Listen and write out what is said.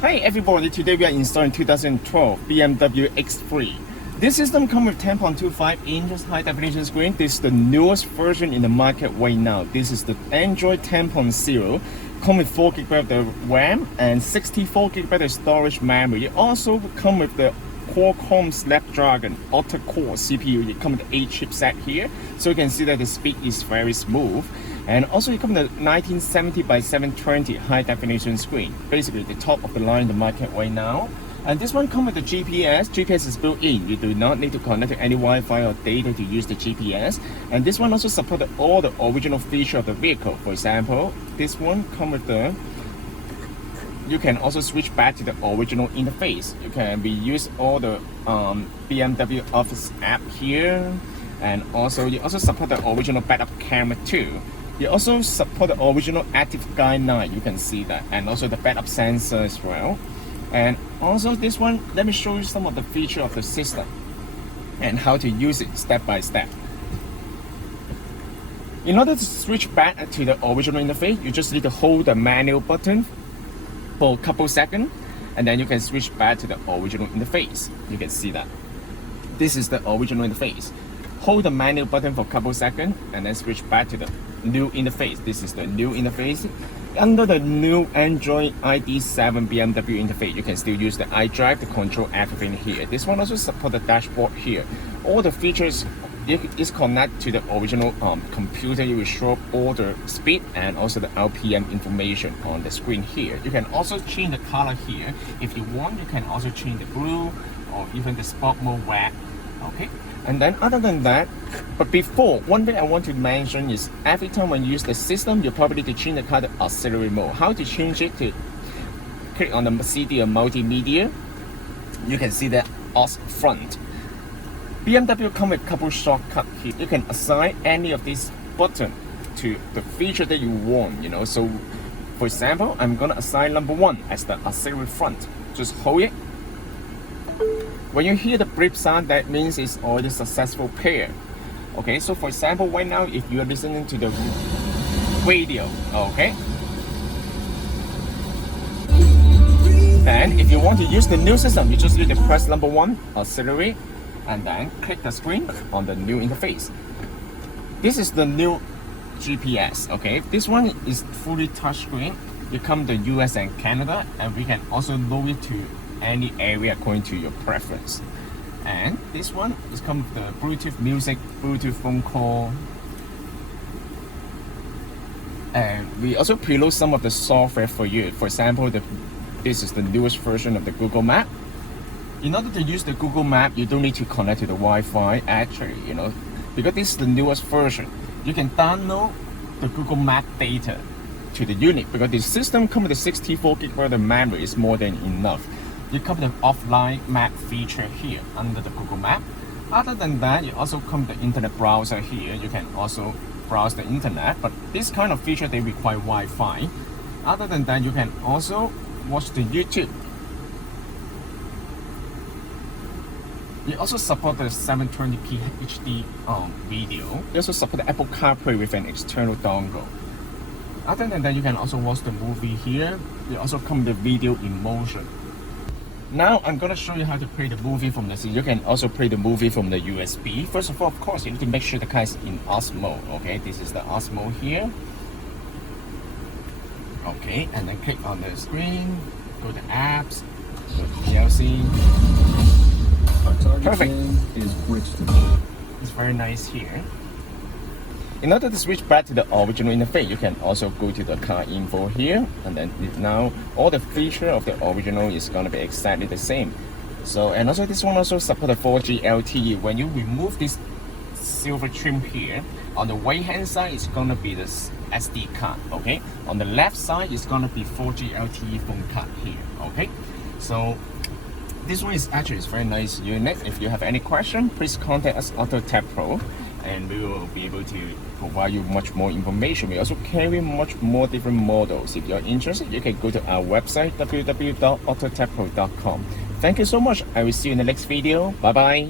Hi everybody, today we are installing 2012 BMW X3. This system comes with 10.25 inches high definition screen. This is the newest version in the market right now. This is the Android 10.0. Come with 4GB of RAM and 64GB of storage memory. It also comes with the Qualcomm Snapdragon octa-core CPU. It comes with 8 chipset here, so you can see that the speed is very smooth. And also it comes with a 1970 by 720 high definition screen, basically the top of the line in the market right now. And this one comes with the GPS. GPS is built in. You do not need to connect to any Wi-Fi or data to use the GPS. And this one also supports all the original features of the vehicle. For example, this one comes with the, you can also switch back to the original interface. You can use all the BMW Office app here. And also you also support the original backup camera too. You also support the original active guide 9, you can see that, and also the backup sensor as well. And also this one, let me show you some of the features of the system and how to use it step by step. In order to switch back to the original interface, you just need to hold the manual button for a couple seconds, and then you can switch back to the original interface. You can see that. This is the original interface. Hold the manual button for a couple seconds and then switch back to the new interface. This is the new interface. Under the new Android ID 7 BMW interface, you can still use the iDrive to control everything here. This one also supports the dashboard here. All the features is connected to the original computer. You will show all the speed and also the RPM information on the screen here. You can also change the color here. If you want, you can also change the blue or even the sport mode red. Okay. And then other than that, but before, one thing I want to mention is every time when you use the system, you probably need to change the car to auxiliary mode. How to change it? To click on the CD or multimedia. You can see the aux front. BMW comes with a couple shortcuts here. You can assign any of these buttons to the feature that you want, you know. So for example, I'm gonna assign number 1 as the auxiliary front. Just hold it. When you hear the beep sound, that means it's already successful pair. Okay, so for example, right now, if you are listening to the radio, okay? Then, if you want to use the new system, you just need to press number 1, auxiliary, and then click the screen on the new interface. This is the new GPS, okay? This one is fully touchscreen. You come to US and Canada, and we can also load it to any area according to your preference. And this one is come with the Bluetooth music, Bluetooth phone call, and we also preload some of the software for you. For example, this is the newest version of the Google Map. In order to use the Google Map, you don't need to connect to the Wi-Fi actually, you know, because this is the newest version. You can download the Google Map data to the unit because the system comes with a 64GB of memory is more than enough. You come with the offline map feature here under the Google Map. Other than that, you also come with the internet browser here. You can also browse the internet, but this kind of feature, they require Wi-Fi. Other than that, you can also watch the YouTube. You also support the 720p HD video. You also support the Apple CarPlay with an external dongle. Other than that, you can also watch the movie here. You also come with the video in motion. Now I'm going to show you how to play the movie from the scene. You can also play the movie from the USB. First of all, of course, you need to make sure the car is in aux mode. Okay, this is the aux mode here. Okay, and then click on the screen, go to apps, go to DLC. Perfect. Is Bridgeton. It's very nice here. In order to switch back to the original interface, you can also go to the car info here, and then now all the feature of the original is going to be exactly the same. So, and also this one also supports 4G LTE. When you remove this silver trim here, on the right hand side it's going to be the SD card, okay? On the left side it's going to be 4G LTE phone card here, okay? So this one is actually very nice unit. If you have any question, please contact us AutoTecPro, and we will be able to provide you much more information. We also carry much more different models. If you're interested, you can go to our website www.autotecpro.com. Thank you so much. I will see you in the next video. Bye bye.